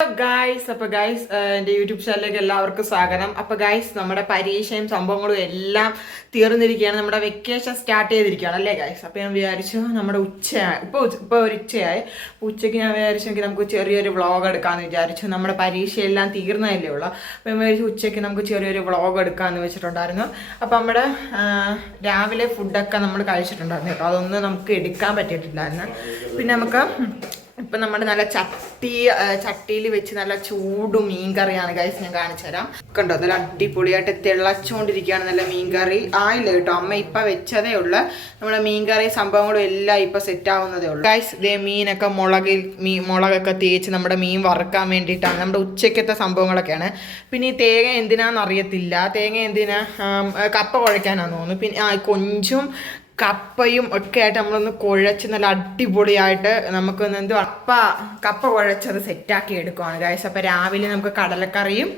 Guys എൻ്റെ YouTube ചാനലിലേക്ക് എല്ലാവർക്കും സ്വാഗതം. അപ്പോൾ ഗായ്സ്, നമ്മുടെ പരീക്ഷയും സംഭവങ്ങളും എല്ലാം തീർന്നിരിക്കുകയാണ്. നമ്മുടെ വെക്കേഷൻ സ്റ്റാർട്ട് ചെയ്തിരിക്കുകയാണ് അല്ലേ ഗായ്സ്? അപ്പോൾ ഞാൻ വിചാരിച്ചു നമ്മുടെ ഇപ്പോൾ ഒരു ഉച്ചയായി. ഉച്ചയ്ക്ക് ഞാൻ വിചാരിച്ചെങ്കിൽ നമുക്ക് ചെറിയൊരു വ്ളോഗ് എടുക്കാമെന്ന് വിചാരിച്ചു. നമ്മുടെ പരീക്ഷയെല്ലാം തീർന്നതല്ലേ ഉള്ളൂ. അപ്പോൾ ഞാൻ വിചാരിച്ചു ഉച്ചയ്ക്ക് നമുക്ക് ചെറിയൊരു വ്ളോഗ് എടുക്കാമെന്ന് വെച്ചിട്ടുണ്ടായിരുന്നു. അപ്പോൾ നമ്മുടെ രാവിലെ ഫുഡൊക്കെ നമ്മൾ കഴിച്ചിട്ടുണ്ടായിരുന്നു കേട്ടോ. അതൊന്നും നമുക്ക് എടുക്കാൻ പറ്റിയിട്ടില്ലായിരുന്നു. പിന്നെ നമുക്ക് ഇപ്പം നമ്മുടെ നല്ല ചട്ടിയിൽ വെച്ച് നല്ല ചൂട് മീൻകറിയാണ് ഗൈസ്. ഞാൻ കാണിച്ചു തരാം. കണ്ടോ, നല്ല അടിപൊളിയായിട്ട് തിളച്ചുകൊണ്ടിരിക്കുകയാണ് നല്ല മീൻകറി. ആയില്ല കേട്ടോ, അമ്മ ഇപ്പം വെച്ചതേ ഉള്ളു. നമ്മുടെ മീൻകറി സംഭവങ്ങളും എല്ലാം ഇപ്പം സെറ്റ് ആവുന്നതേ ഉള്ളൂ ഗൈസ്. ഇതേ മീനൊക്കെ മുളകൊക്കെ തേച്ച് നമ്മുടെ മീൻ വറുക്കാൻ വേണ്ടിയിട്ടാണ്. നമ്മുടെ ഉച്ചക്കത്തെ സംഭവങ്ങളൊക്കെയാണ്. പിന്നെ ഈ തേങ്ങ എന്തിനാന്ന് അറിയത്തില്ല. തേങ്ങ എന്തിനാ, കപ്പ കുഴയ്ക്കാനാന്ന് തോന്നുന്നു. പിന്നെ കൊഞ്ചും കപ്പയും ഒക്കെ ആയിട്ട് നമ്മളൊന്ന് കുഴച്ച് നല്ല അടിപൊളിയായിട്ട് നമുക്ക് കപ്പ കുഴച്ചത് സെറ്റാക്കി എടുക്കുവാണ് ഗൈസ്. അപ്പം രാവിലെ നമുക്ക് കടലക്കറിയും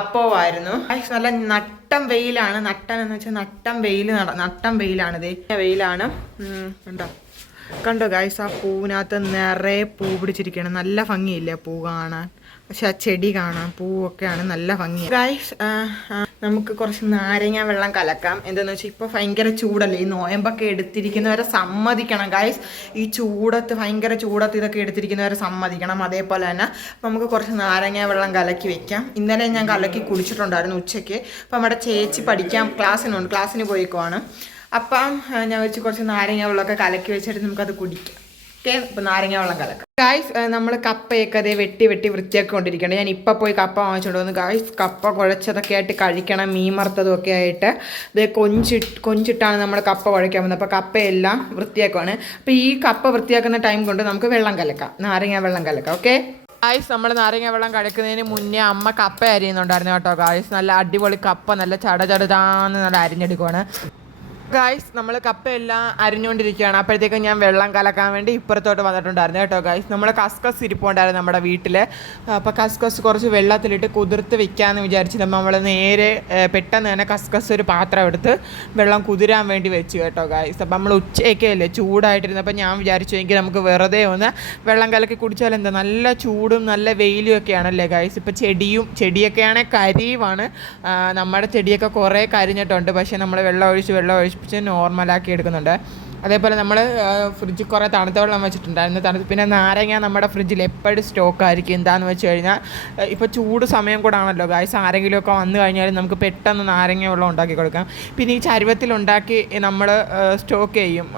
അപ്പവുമായിരുന്നു ഗൈസ്. നല്ല നട്ടം വെയിലാണ്. നട്ടം വെയിലാണ്. ഇതേ വെയിലാണ്. കണ്ടോ ഗൈസ്, ആ പൂവിനകത്ത് നിറയെ പൂ പിടിച്ചിരിക്കുകയാണ്. നല്ല ഭംഗിയില്ലേ പൂ കാണാൻ? പക്ഷെ ആ ചെടി കാണാൻ പൂവൊക്കെയാണ് നല്ല ഭംഗിയാണ് ഗൈസ്. നമുക്ക് കുറച്ച് നാരങ്ങ വെള്ളം കലക്കാം. എന്താണെന്ന് വെച്ചാൽ ഇപ്പോൾ ഭയങ്കര ചൂടല്ലേ, ഈ നോയമ്പൊക്കെ എടുത്തിരിക്കുന്നവരെ സമ്മതിക്കണം ഗൈസ്. ഈ ഭയങ്കര ചൂടത്ത് ഇതൊക്കെ എടുത്തിരിക്കുന്നവരെ സമ്മതിക്കണം. അതേപോലെ തന്നെ നമുക്ക് കുറച്ച് നാരങ്ങ വെള്ളം കലക്കി വെക്കാം. ഇന്നലെ ഞാൻ കലക്കി കുടിച്ചിട്ടുണ്ടായിരുന്നു ഉച്ചയ്ക്ക്. അപ്പം നമ്മുടെ ചേച്ചി ക്ലാസ്സിന് പോയിക്കുവാണ്. അപ്പം ഞാൻ വെച്ച് കുറച്ച് നാരങ്ങ വെള്ളമൊക്കെ കലക്കി വെച്ചിട്ട് നമുക്കത് കുടിക്കാം. ഓക്കെ, ഇപ്പം നാരങ്ങ വെള്ളം കലക്കാം ഗായ്സ്. നമ്മൾ കപ്പയൊക്കെ അതേ വെട്ടി വൃത്തിയാക്കി കൊണ്ടിരിക്കണം. ഞാൻ ഇപ്പം പോയി കപ്പ വാങ്ങിച്ചുകൊണ്ട് വന്നു ഗായ്സ്. കപ്പ കുഴച്ചതൊക്കെ ആയിട്ട് കഴിക്കണം, മീൻ വറുത്തതും ഒക്കെ ആയിട്ട്. ഇത് കൊഞ്ചിട്ടാണ് നമ്മൾ കപ്പ കുഴയ്ക്കാൻ പോകുന്നത്. അപ്പോൾ കപ്പയെല്ലാം വൃത്തിയാക്കുവാണ്. അപ്പോൾ ഈ കപ്പ വൃത്തിയാക്കുന്ന ടൈം കൊണ്ട് നമുക്ക് നാരങ്ങ വെള്ളം കലക്കാം. ഓക്കെ ഗായ്സ്, നമ്മൾ നാരങ്ങ വെള്ളം കഴിക്കുന്നതിന് മുന്നേ അമ്മ കപ്പ അരിയുന്നുണ്ടായിരുന്നു കേട്ടോ ഗായ്സ്. നല്ല അടിപൊളി കപ്പ നല്ല ചടചടുതാന്ന് നല്ല അരിഞ്ഞെടുക്കുവാണ് ഗായ്സ്. നമ്മൾ കപ്പയെല്ലാം അരിഞ്ഞുകൊണ്ടിരിക്കുകയാണ്. അപ്പോഴത്തേക്കും ഞാൻ വെള്ളം കലക്കാൻ വേണ്ടി ഇപ്പുറത്തോട്ട് വന്നിട്ടുണ്ടായിരുന്നു കേട്ടോ ഗായ്സ്. നമ്മൾ കസ്കസ് ഇരിപ്പുണ്ടായിരുന്നു നമ്മുടെ വീട്ടിൽ. അപ്പോൾ കസ്കസ് കുറച്ച് വെള്ളത്തിലിട്ട് കുതിർത്ത് വെക്കാമെന്ന് വിചാരിച്ചിട്ട് നമ്മൾ നേരെ പെട്ടെന്ന് തന്നെ കസ്കസ് ഒരു പാത്രം എടുത്ത് വെള്ളം കുതിരാൻ വേണ്ടി വെച്ചു കേട്ടോ ഗായ്സ്. അപ്പോൾ നമ്മൾ ഉച്ചയൊക്കെയല്ലേ ചൂടായിട്ടിരുന്നപ്പോൾ ഞാൻ വിചാരിച്ചു എങ്കിൽ നമുക്ക് വെറുതെ ഒന്ന് വെള്ളം കലക്കി കുടിച്ചാൽ എന്താ, നല്ല ചൂടും നല്ല വെയിലും ഒക്കെയാണല്ലേ ഗായ്സ്. ഇപ്പോൾ ചെടിയൊക്കെയാണെങ്കിൽ കരിയുവാണ്. നമ്മുടെ ചെടിയൊക്കെ കുറേ കരിഞ്ഞിട്ടുണ്ട്. പക്ഷേ നമ്മൾ വെള്ളം ഒഴിച്ച് നോർമലാക്കി എടുക്കുന്നുണ്ട്. അതേപോലെ നമ്മൾ ഫ്രിഡ്ജിൽ കുറേ തണുത്ത വെള്ളം വെച്ചിട്ടുണ്ടായിരുന്നു. പിന്നെ നാരങ്ങ നമ്മുടെ ഫ്രിഡ്ജിൽ എപ്പോഴും സ്റ്റോക്ക് ആയിരിക്കും. എന്താണെന്ന് വെച്ച് കഴിഞ്ഞാൽ ഇപ്പോൾ ചൂട് സമയം കൂടെ ആണല്ലോ ഗായ്സ്. ആരെങ്കിലുമൊക്കെ വന്നു കഴിഞ്ഞാൽ നമുക്ക് പെട്ടെന്ന് നാരങ്ങ വെള്ളം ഉണ്ടാക്കി കൊടുക്കാം. പിന്നെ ഈ ചരുവത്തിലുണ്ടാക്കി നമ്മൾ സ്റ്റോക്ക് ചെയ്യും,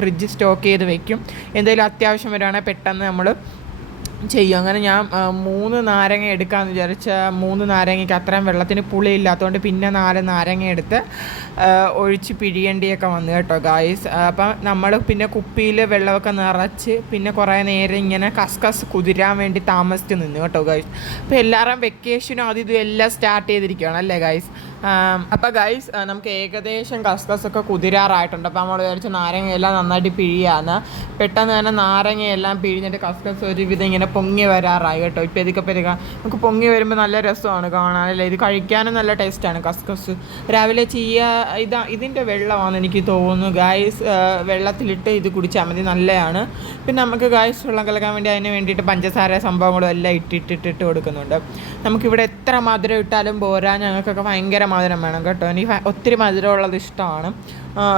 ഫ്രിഡ്ജ് സ്റ്റോക്ക് ചെയ്ത് വെക്കും. എന്തെങ്കിലും അത്യാവശ്യം വരികയാണെങ്കിൽ പെട്ടെന്ന് നമ്മൾ ചെയ്യും. അങ്ങനെ ഞാൻ 3 നാരങ്ങ എടുക്കാമെന്ന് വിചാരിച്ച 3 നാരങ്ങയ്ക്ക് അത്രയും വെള്ളത്തിന് പുളിയില്ലാത്തതുകൊണ്ട് പിന്നെ 4 നാരങ്ങ എടുത്ത് ഒഴിച്ച് പിഴിയേണ്ടിയൊക്കെ വന്നു കേട്ടോ ഗായ്സ്. അപ്പം നമ്മൾ പിന്നെ കുപ്പിയിൽ വെള്ളമൊക്കെ നിറച്ച് പിന്നെ കുറേ നേരം ഇങ്ങനെ കസ്കസ് കുതിരാൻ വേണ്ടി താമസിച്ച് നിന്നു കേട്ടോ ഗായ്സ്. അപ്പോൾ എല്ലാവരും വെക്കേഷനും ഇതും എല്ലാം സ്റ്റാർട്ട് ചെയ്തിരിക്കുകയാണ് അല്ലേ ഗായ്സ്. അപ്പോൾ ഗൈസ്, നമുക്ക് ഏകദേശം കസ്കസൊക്കെ കുതിരാറായിട്ടുണ്ട്. അപ്പോൾ നമ്മൾ വിചാരിച്ച നാരങ്ങയെല്ലാം നന്നായിട്ട് പിഴിയാന്ന്. പെട്ടെന്ന് തന്നെ നാരങ്ങയെല്ലാം പിഴിഞ്ഞിട്ട് കസ്കസ് ഒരുവിധം ഇങ്ങനെ പൊങ്ങി വരാറായി കേട്ടോ. ഇപ്പോൾ ഇതൊക്കെ നമുക്ക് പൊങ്ങി വരുമ്പോൾ നല്ല രസമാണ് കാണാനല്ലേ. ഇത് കഴിക്കാനും നല്ല ടേസ്റ്റാണ് കസ്കസ്. രാവിലെ ഇതിൻ്റെ വെള്ളമാണെന്ന് എനിക്ക് തോന്നുന്നു ഗായ്സ്. വെള്ളത്തിലിട്ട് ഇത് കുടിച്ചാൽ മതി, നല്ലതാണ്. പിന്നെ നമുക്ക് ഗായ്സ് വെള്ളം കലക്കാൻ വേണ്ടി അതിന് വേണ്ടിയിട്ട് പഞ്ചസാര സംഭവങ്ങളും എല്ലാം ഇട്ടിട്ട് കൊടുക്കുന്നുണ്ട്. നമുക്കിവിടെ എത്ര മധുരം ഇട്ടാലും പോരാ, ഞങ്ങൾക്കൊക്കെ ഭയങ്കര മധുരം വേണം കേട്ടോ. എനിക്ക് ഒത്തിരി മധുരമുള്ളത് ഇഷ്ടമാണ്.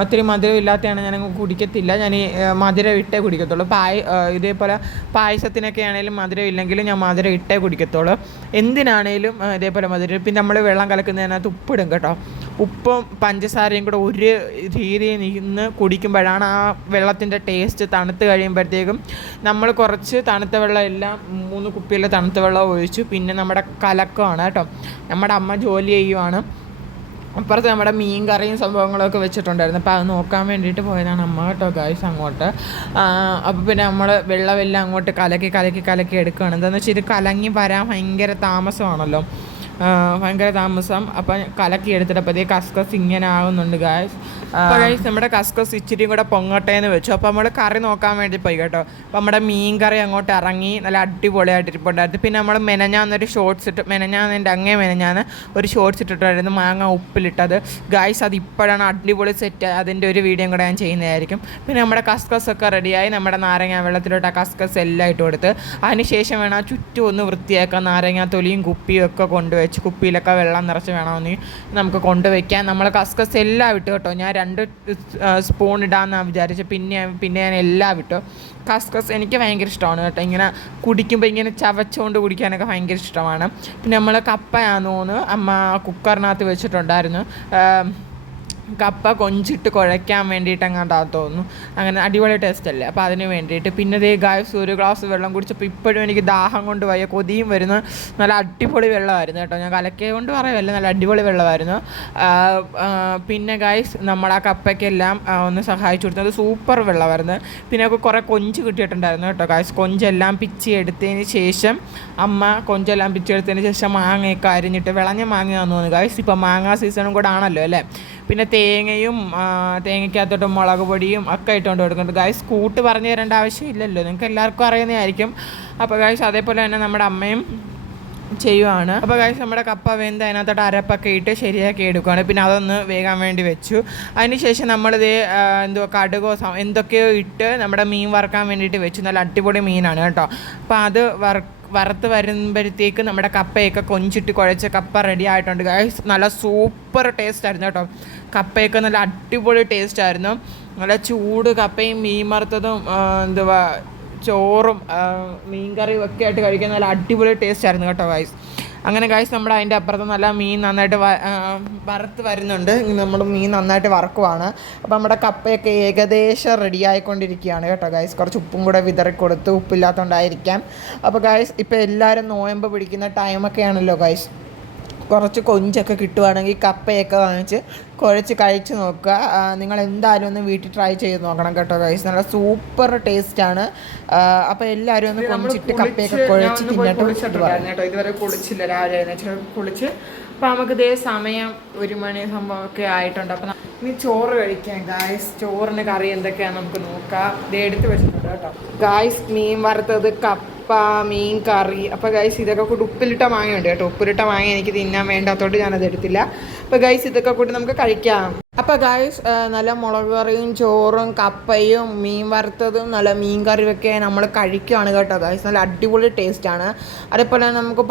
ഒത്തിരി മധുരം ഇല്ലാത്തതാണ് ഞാൻ കുടിക്കത്തില്ല. ഞാൻ മധുരം ഇട്ടേ കുടിക്കത്തുള്ളൂ. ഇതേപോലെ പായസത്തിനൊക്കെ ആണെങ്കിലും മധുരം ഇല്ലെങ്കിലും ഞാൻ മധുരം ഇട്ടേ കുടിക്കത്തുള്ളൂ. എന്തിനാണേലും ഇതേപോലെ മധുരം. പിന്നെ നമ്മൾ വെള്ളം കലക്കുന്നതിനകത്ത് ഉപ്പിടും കേട്ടോ. ഉപ്പും പഞ്ചസാരയും കൂടെ ഒരു രീതിയിൽ നിന്ന് കുടിക്കുമ്പോഴാണ് ആ വെള്ളത്തിൻ്റെ ടേസ്റ്റ്. തണുത്ത് കഴിയുമ്പോഴത്തേക്കും നമ്മൾ കുറച്ച് തണുത്ത വെള്ളം എല്ലാം 3 കുപ്പിയിൽ തണുത്ത വെള്ളം ഒഴിച്ചു. പിന്നെ നമ്മുടെ കലക്കമാണ് കേട്ടോ. നമ്മുടെ അമ്മ ജോലി ചെയ്യുവാണ്. അപ്പുറത്ത് നമ്മുടെ മീൻ കറിയും സംഭവങ്ങളൊക്കെ വെച്ചിട്ടുണ്ടായിരുന്നു. അപ്പോൾ അത് നോക്കാൻ വേണ്ടിയിട്ട് പോയതാണ് അമ്മ കേട്ടോ ഗായ്സ് അങ്ങോട്ട്. അപ്പോൾ പിന്നെ നമ്മൾ വെള്ളമെല്ലാം അങ്ങോട്ട് കലക്കി എടുക്കുകയാണ്. എന്താണെന്ന് വെച്ചാൽ ഇത് കലങ്ങി വരാൻ ഭയങ്കര താമസമാണല്ലോ. ഭയങ്കര താമസം. അപ്പം കലക്കി എടുത്തിട്ടപ്പോഴത്തേക്ക് കസ്കസ് ഇങ്ങനെ ആകുന്നുണ്ട് ഗായ്സ്. അപ്പോൾ ഗായ്സ് നമ്മുടെ കസ്കസ് ഇച്ചിരി കൂടെ പൊങ്ങട്ടെ എന്ന് വെച്ചു. അപ്പോൾ നമ്മൾ കറി നോക്കാൻ വേണ്ടി പോയി കേട്ടോ. അപ്പോൾ നമ്മുടെ മീൻ കറി അങ്ങോട്ട് ഇറങ്ങി നല്ല അടിപൊളിയായിട്ട് ഇരിപ്പുണ്ടായിരുന്നു. പിന്നെ നമ്മൾ മെനഞ്ഞാന്നൊരു ഷോർട്ട്സ് ഇട്ട് മെനഞ്ഞാന്ന് ഒരു ഷോർട്ട്സ് ഇട്ടിട്ടായിരുന്നു മാങ്ങ ഉപ്പിലിട്ടത് ഗായ്സ്. അത് ഇപ്പോഴാണ് അടിപൊളി സെറ്റ്. അതിൻ്റെ ഒരു വീഡിയോ കൂടെ ഞാൻ ചെയ്യുന്നതായിരിക്കും. പിന്നെ നമ്മുടെ കസ്കസ് ഒക്കെ റെഡിയായി. നമ്മുടെ നാരങ്ങ വെള്ളത്തിലോട്ട് ആ കസ്കസ് എല്ലാം ഇട്ട് കൊടുത്ത് അതിന് ശേഷം വേണം ആ ചുറ്റും ഒന്ന് വൃത്തിയാക്കാൻ. നാരങ്ങ തൊലിയും കുപ്പിയും ഒക്കെ കൊണ്ടുവച്ച് കുപ്പിയിലൊക്കെ വെള്ളം നിറച്ച് വേണമെന്ന് നമുക്ക് കൊണ്ടുവയ്ക്കാൻ. നമ്മൾ കസ്കസ് എല്ലാം ഇട്ടു കേട്ടോ. ഞാൻ 2 സ്പൂൺ ഇടാമെന്നാണ് വിചാരിച്ചത്. പിന്നെ ഞാൻ എല്ലാം ഇട്ടു. കസ്കസ് എനിക്ക് ഭയങ്കര ഇഷ്ടമാണ് കേട്ടോ. ഇങ്ങനെ കുടിക്കുമ്പോൾ ഇങ്ങനെ ചവച്ചുകൊണ്ട് കുടിക്കാനൊക്കെ ഭയങ്കര ഇഷ്ടമാണ്. പിന്നെ നമ്മൾ കപ്പയാണെന്ന് തോന്നുന്നു അമ്മ കുക്കറിനകത്ത് വെച്ചിട്ടുണ്ടായിരുന്നു. കപ്പ കൊഞ്ചിട്ട് കുഴയ്ക്കാൻ വേണ്ടിയിട്ട് അങ്ങോട്ടാന്ന് തോന്നുന്നു. അങ്ങനെ അടിപൊളി ടേസ്റ്റ് അല്ലേ. അപ്പോൾ അതിന് വേണ്ടിയിട്ട് പിന്നെ ദേ ഗായ്സ് ഒരു ഗ്ലാസ് വെള്ളം കുടിച്ചപ്പോൾ ഇപ്പോഴും എനിക്ക് ദാഹം കൊണ്ട് വയ്യ, കൊതിയും വരുന്നു. നല്ല അടിപൊളി വെള്ളമായിരുന്നു കേട്ടോ. ഞാൻ കലക്കിയ കൊണ്ട് പറയുമല്ല, നല്ല അടിപൊളി വെള്ളമായിരുന്നു. പിന്നെ ഗായ്സ് നമ്മുടെ ആ കപ്പയ്ക്കെല്ലാം ഒന്ന് സഹായിച്ചു കൊടുത്തത് സൂപ്പർ വെള്ളമായിരുന്നു. പിന്നെ ഒക്കെ കുറേ കൊഞ്ച് കിട്ടിയിട്ടുണ്ടായിരുന്നു കേട്ടോ ഗായ്സ്. കൊഞ്ചെല്ലാം പിച്ചി എടുത്തതിന് ശേഷം അമ്മ കൊഞ്ചെല്ലാം പിച്ചെടുത്തതിന് ശേഷം മാങ്ങയൊക്കെ അരിഞ്ഞിട്ട് വിളഞ്ഞ മാങ്ങയാണെന്ന് തോന്നുന്നു ഗായ്സ്. ഇപ്പം മാങ്ങാ സീസണും കൂടെ ആണല്ലോ അല്ലേ. പിന്നെ തേങ്ങയ്ക്കകത്തോട്ട് മുളക് പൊടിയും ഒക്കെ ഇട്ടുകൊണ്ട് കൊടുക്കുന്നുണ്ട് ഗായ്സ്. കൂട്ട് പറഞ്ഞു തരേണ്ട ആവശ്യമില്ലല്ലോ, നിങ്ങൾക്ക് എല്ലാവർക്കും അറിയുന്നതായിരിക്കും. അപ്പോൾ ഗായ്സ് അതേപോലെ തന്നെ നമ്മുടെ അമ്മയും ചെയ്യുവാണ്. അപ്പോൾ ഗായ്സ് നമ്മുടെ കപ്പ വെന്ത് അതിനകത്തോട്ട് അരപ്പൊക്കെ ഇട്ട് ശരിയാക്കി എടുക്കുകയാണ്. പിന്നെ അതൊന്ന് വേകാൻ വേണ്ടി വെച്ചു. അതിനുശേഷം നമ്മളിത് കടുകോ എന്തൊക്കെയോ ഇട്ട് നമ്മുടെ മീൻ വറുക്കാൻ വേണ്ടിയിട്ട് വെച്ചു. നല്ല അടിപൊളി മീനാണ് കേട്ടോ. അപ്പോൾ അത് വറുത്ത് വരുമ്പോഴത്തേക്ക് നമ്മുടെ കപ്പയൊക്കെ കൊഞ്ചിട്ട് കുഴച്ച കപ്പ റെഡി ആയിട്ടുണ്ട് ഗായ്സ്. നല്ല സൂപ്പർ ടേസ്റ്റ് ആയിരുന്നു കേട്ടോ. കപ്പയൊക്കെ നല്ല അടിപൊളി ടേസ്റ്റ് ആയിരുന്നു. നല്ല ചൂട് കപ്പയും മീൻ വറുത്തതും ചോറും മീൻ കറിയും ഒക്കെ ആയിട്ട് കഴിക്കാൻ നല്ല അടിപൊളി ടേസ്റ്റ് ആയിരുന്നു കേട്ടോ ഗായ്സ്. അങ്ങനെ ഗായ്സ് നമ്മുടെ അതിൻ്റെ അപ്പുറത്ത് നല്ല മീൻ നന്നായിട്ട് വറുത്ത് വരുന്നുണ്ട്. നമ്മൾ മീൻ നന്നായിട്ട് വറക്കുവാണ്. അപ്പോൾ നമ്മുടെ കപ്പയൊക്കെ ഏകദേശം റെഡി ആയിക്കൊണ്ടിരിക്കുകയാണ് കേട്ടോ ഗായ്സ്. കുറച്ച് ഉപ്പും കൂടെ വിതറി കൊടുത്ത്, ഉപ്പില്ലാത്തതുകൊണ്ടായിരിക്കാം. അപ്പോൾ ഗായ്സ് ഇപ്പോൾ എല്ലാവരും നോയമ്പ് പിടിക്കുന്ന ടൈമൊക്കെ ആണല്ലോ ഗായ്സ്. കുറച്ച് കൊഞ്ചൊക്കെ കിട്ടുവാണെങ്കിൽ കപ്പയൊക്കെ വാങ്ങിച്ച് കുഴച്ച് കഴിച്ച് നോക്കുക. നിങ്ങൾ എന്തായാലും ഒന്ന് വീട്ടിൽ ട്രൈ ചെയ്ത് നോക്കണം കേട്ടോ ഗൈസ്. നല്ല സൂപ്പർ ടേസ്റ്റാണ്. അപ്പോൾ എല്ലാവരും ഒന്ന് കൊഞ്ചിട്ട് കപ്പയൊക്കെ കുഴച്ച് തിന്നിട്ട് ഇതുവരെ കുളിച്ചില്ല. രാവിലെ കുളിച്ച് അപ്പോൾ നമുക്ക് ഇതേ സമയം 1 മണി സംഭവമൊക്കെ ആയിട്ടുണ്ട്. അപ്പോൾ ഇനി ചോറ് കഴിക്കാം ഗായ്സ്. ചോറിന് കറി എന്തൊക്കെയാണെന്ന് നമുക്ക് നോക്കാം. ഇത് എടുത്ത് വെച്ചിട്ടുണ്ട് കേട്ടോ ഗായ്സ്. മീൻ വറുത്തത്, കപ്പ, മീൻ കറി. അപ്പോൾ ഗൈസ് ഇതൊക്കെ കൂടി ഉപ്പിലിട്ട മാങ്ങയുണ്ട് കേട്ടോ. ഉപ്പിലിട്ട മാങ്ങ എനിക്ക് തിന്നാൻ വേണ്ടാത്തോണ്ട് ഞാനത് എടുത്തില്ല. അപ്പോൾ ഗൈസ് ഇതൊക്കെ കൂടി നമുക്ക് കഴിക്കാം. അപ്പോൾ ഗൈസ് നല്ല മുളക് കറിയും ചോറും കപ്പയും മീൻ വറുത്തതും നല്ല മീൻ കറിയൊക്കെ നമ്മൾ കഴിക്കുകയാണ് കേട്ടോ ഗൈസ്. നല്ല അടിപൊളി ടേസ്റ്റാണ്. അതേപോലെ നമുക്ക്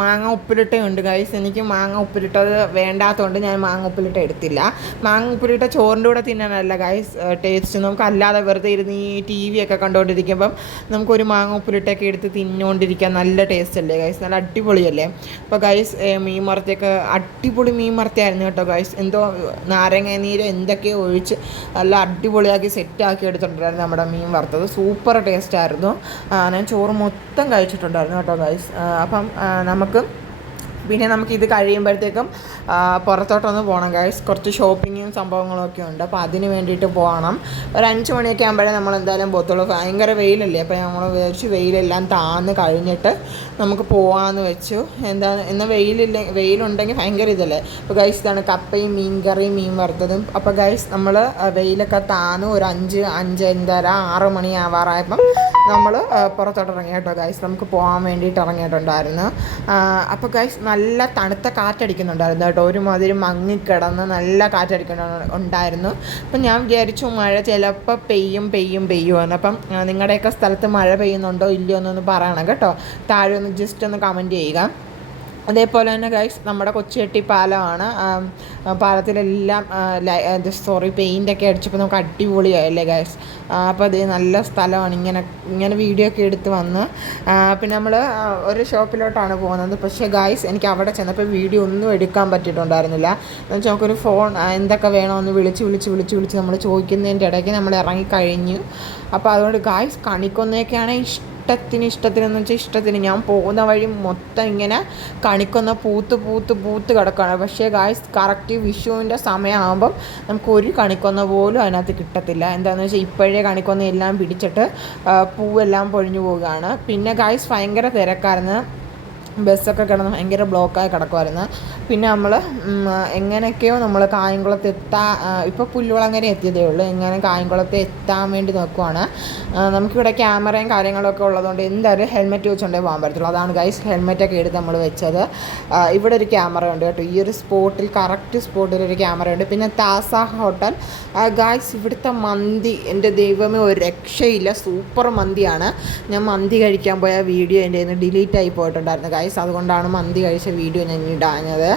മാങ്ങ ഉപ്പിലിട്ടുണ്ട് ഗൈസ്. എനിക്ക് മാങ്ങ ഉപ്പിലിട്ടത് വേണ്ടാത്തതുകൊണ്ട് ഞാൻ മാങ്ങ ഉപ്പിലിട്ട എടുത്തില്ല. മാങ്ങ ഉപ്പിലിട്ട ചോറിൻ്റെ കൂടെ തിന്നാനല്ല ഗൈസ് ടേസ്റ്റ്. നമുക്ക് അല്ലാതെ വെറുതെ ഇരുന്ന് ഈ TV ഒക്കെ കണ്ടുകൊണ്ടിരിക്കുമ്പം നമുക്കൊരു മാങ്ങ ഉപ്പിലിട്ടൊക്കെ എടുത്ത് തിന്നുകൊണ്ടിരിക്കാൻ നല്ല ടേസ്റ്റ് അല്ലേ ഗൈസ്. നല്ല അടിപൊളിയല്ലേ. അപ്പോൾ ഗൈസ് മീൻ വറുത്തൊക്കെ അടിപൊളി മീൻ വറുത്തായിരുന്നു കേട്ടോ ഗൈസ്. എന്തോ നാരങ്ങ നീര് എന്തൊക്കെയോ ഒഴിച്ച് നല്ല അടിപൊളിയാക്കി സെറ്റാക്കി എടുത്തിട്ടുണ്ടായിരുന്നു നമ്മുടെ മീൻ വറുത്തത്. സൂപ്പർ ടേസ്റ്റായിരുന്നു. ഞാൻ ചോറ് മൊത്തം കഴിച്ചിട്ടുണ്ടായിരുന്നു കേട്ടോ ഗൈസ്. അപ്പം നമുക്ക് ഇത് കഴിയുമ്പോഴത്തേക്കും പുറത്തോട്ടൊന്ന് പോകണം ഗൈസ്. കുറച്ച് ഷോപ്പിങ്ങും സംഭവങ്ങളൊക്കെ ഉണ്ട്. അപ്പോൾ അതിന് വേണ്ടിയിട്ട് പോകണം. ഒരു 5 മണിയൊക്കെ ആകുമ്പോഴേ നമ്മൾ എന്തായാലും പോകത്തുള്ളൂ. ഭയങ്കര വെയിലല്ലേ. അപ്പോൾ നമ്മൾ വിചാരിച്ചു വെയിലെല്ലാം താന്ന് കഴിഞ്ഞിട്ട് നമുക്ക് പോകാമെന്ന് വെച്ചു. എന്നാൽ വെയിലുണ്ടെങ്കിൽ ഭയങ്കര ഇതല്ലേ. അപ്പോൾ ഗൈസ് ഇതാണ് കപ്പയും മീൻ കറിയും മീൻ വറുത്തതും. അപ്പോൾ ഗൈസ് നമ്മൾ വെയിലൊക്കെ താന്ന് ഒരു 6 മണി ആവാറായപ്പം നമ്മൾ പുറത്തോട്ട് ഇറങ്ങി കേട്ടോ ഗൈസ്. നമുക്ക് പോകാൻ വേണ്ടിയിട്ട് ഇറങ്ങിയിട്ടുണ്ടായിരുന്നു. അപ്പോൾ ഗൈസ് നല്ല തണുത്ത കാറ്റടിക്കുന്നുണ്ടായിരുന്നു കേട്ടോ. ഒരുമാതിരി മങ്ങിക്കിടന്ന് നല്ല കാറ്റടിക്കുന്നുണ്ടായിരുന്നു. അപ്പം ഞാൻ വിചാരിച്ചു മഴ ചിലപ്പോൾ പെയ്യുമെന്ന്. അപ്പം നിങ്ങളുടെയൊക്കെ സ്ഥലത്ത് മഴ പെയ്യുന്നുണ്ടോ ഇല്ലയോ എന്നൊന്ന് പറയണം കേട്ടോ. താഴെ ഒന്ന് ജസ്റ്റ് ഒന്ന് കമൻറ്റ് ചെയ്യുക. അതേപോലെ തന്നെ ഗൈസ് നമ്മുടെ കൊച്ചുകെട്ടി പാലമാണ്. പാലത്തിലെല്ലാം പെയിൻ്റൊക്കെ അടിച്ചപ്പോൾ നമുക്ക് അടിപൊളിയായല്ലേ ഗൈസ്. അപ്പോൾ അത് നല്ല സ്ഥലമാണ്. ഇങ്ങനെ വീഡിയോ ഒക്കെ എടുത്ത് വന്ന് പിന്നെ നമ്മൾ ഒരു ഷോപ്പിലോട്ടാണ് പോകുന്നത്. പക്ഷേ ഗൈസ് എനിക്ക് അവിടെ ചെന്നപ്പോൾ വീഡിയോ ഒന്നും എടുക്കാൻ പറ്റിയിട്ടുണ്ടായിരുന്നില്ല. എന്ന് വെച്ചാൽ നമുക്കൊരു ഫോൺ എന്തൊക്കെ വേണമെന്ന് വിളിച്ച് നമ്മൾ ചോദിക്കുന്നതിൻ്റെ ഇടയ്ക്ക് നമ്മൾ ഇറങ്ങിക്കഴിഞ്ഞു. അപ്പോൾ അതുകൊണ്ട് ഗൈസ് കണിക്കൊന്നയൊക്കെയാണ് ഇഷ്ടത്തിന് വെച്ചാൽ ഇഷ്ടത്തിന് ഞാൻ പോകുന്ന വഴി മൊത്തം ഇങ്ങനെ കണിക്കൊന്ന പൂത്ത് കിടക്കുകയാണ്. പക്ഷേ ഗായ്സ് കറക്റ്റ് വിഷുവിൻ്റെ സമയമാകുമ്പം നമുക്ക് ഒരു കണിക്കൊന്ന പോലും അതിനകത്ത് കിട്ടത്തില്ല. എന്താണെന്ന് വെച്ചാൽ ഇപ്പോഴേ കണിക്കൊന്ന എല്ലാം പിടിച്ചിട്ട് പൂവെല്ലാം പൊഴിഞ്ഞു പോവുകയാണ്. പിന്നെ ഗായ്സ് ഭയങ്കര തിരക്കായിരുന്നു. ബസ്സൊക്കെ കിടന്ന് ഭയങ്കര ബ്ലോക്കായി കിടക്കുമായിരുന്നു. പിന്നെ നമ്മൾ എങ്ങനെയൊക്കെയോ നമ്മൾ കായംകുളത്ത് ഇപ്പോൾ പുല്ലുകുളങ്ങര എത്തിയതേ ഉള്ളൂ. എങ്ങനെ കായംകുളത്ത് എത്താൻ വേണ്ടി നോക്കുവാണ്. നമുക്കിവിടെ ക്യാമറയും കാര്യങ്ങളൊക്കെ ഉള്ളതുകൊണ്ട് എന്തായാലും ഹെൽമെറ്റ് വെച്ചുകൊണ്ടേ പോകാൻ പറ്റത്തുള്ളൂ. അതാണ് ഗൈസ് ഹെൽമെറ്റൊക്കെ എടുത്ത് നമ്മൾ വെച്ചത്. ഇവിടെ ഒരു ക്യാമറ ഉണ്ട് കേട്ടോ, ഈ ഒരു സ്പോട്ടിൽ, കറക്റ്റ് സ്പോട്ടിൽ ഒരു ക്യാമറ ഉണ്ട്. പിന്നെ താസ ഹോട്ടൽ ഗൈസ്, ഇവിടുത്തെ മന്തി എൻ്റെ ദൈവമേ ഒരു രക്ഷയില്ല, സൂപ്പർ മന്തിയാണ്. ഞാൻ മന്തി കഴിക്കാൻ പോയ വീഡിയോ എൻ്റെ കയ്യിൽ നിന്ന് ഡിലീറ്റായി പോയിട്ടുണ്ടായിരുന്നു ഗൈസ്, അതുകൊണ്ടാണ് മന്തി കഴിച്ച വീഡിയോ ഞാൻ ഇടാഞ്ഞത്.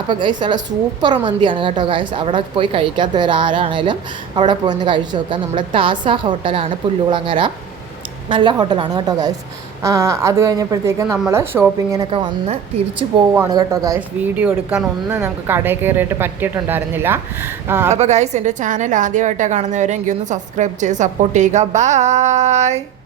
അപ്പോൾ ഗൈസ് നല്ല സൂപ്പർ മന്തിയാണ് കേട്ടോ ഗൈസ്. അവിടെ പോയി കഴിക്കാത്തവരാരാണേലും അവിടെ പോയി ഒന്ന് കഴിച്ച് നോക്കാം. നമ്മുടെ താസ ഹോട്ടലാണ് പുല്ലുകുളങ്ങര, നല്ല ഹോട്ടലാണ് കേട്ടോ ഗൈസ്. അത് കഴിഞ്ഞപ്പോഴത്തേക്കും നമ്മൾ ഷോപ്പിങ്ങിനൊക്കെ വന്ന് തിരിച്ചു പോവുകയാണ് കേട്ടോ ഗൈസ്. വീഡിയോ എടുക്കാൻ ഒന്നും നമുക്ക് കടയിൽ കയറിയിട്ട് പറ്റിയിട്ടുണ്ടായിരുന്നില്ല. അപ്പോൾ ഗൈസ് എൻ്റെ ചാനൽ ആദ്യമായിട്ടാണ് കാണുന്നവരെ എനിക്കൊന്ന് സബ്സ്ക്രൈബ് ചെയ്ത് സപ്പോർട്ട് ചെയ്യുക. ബൈ.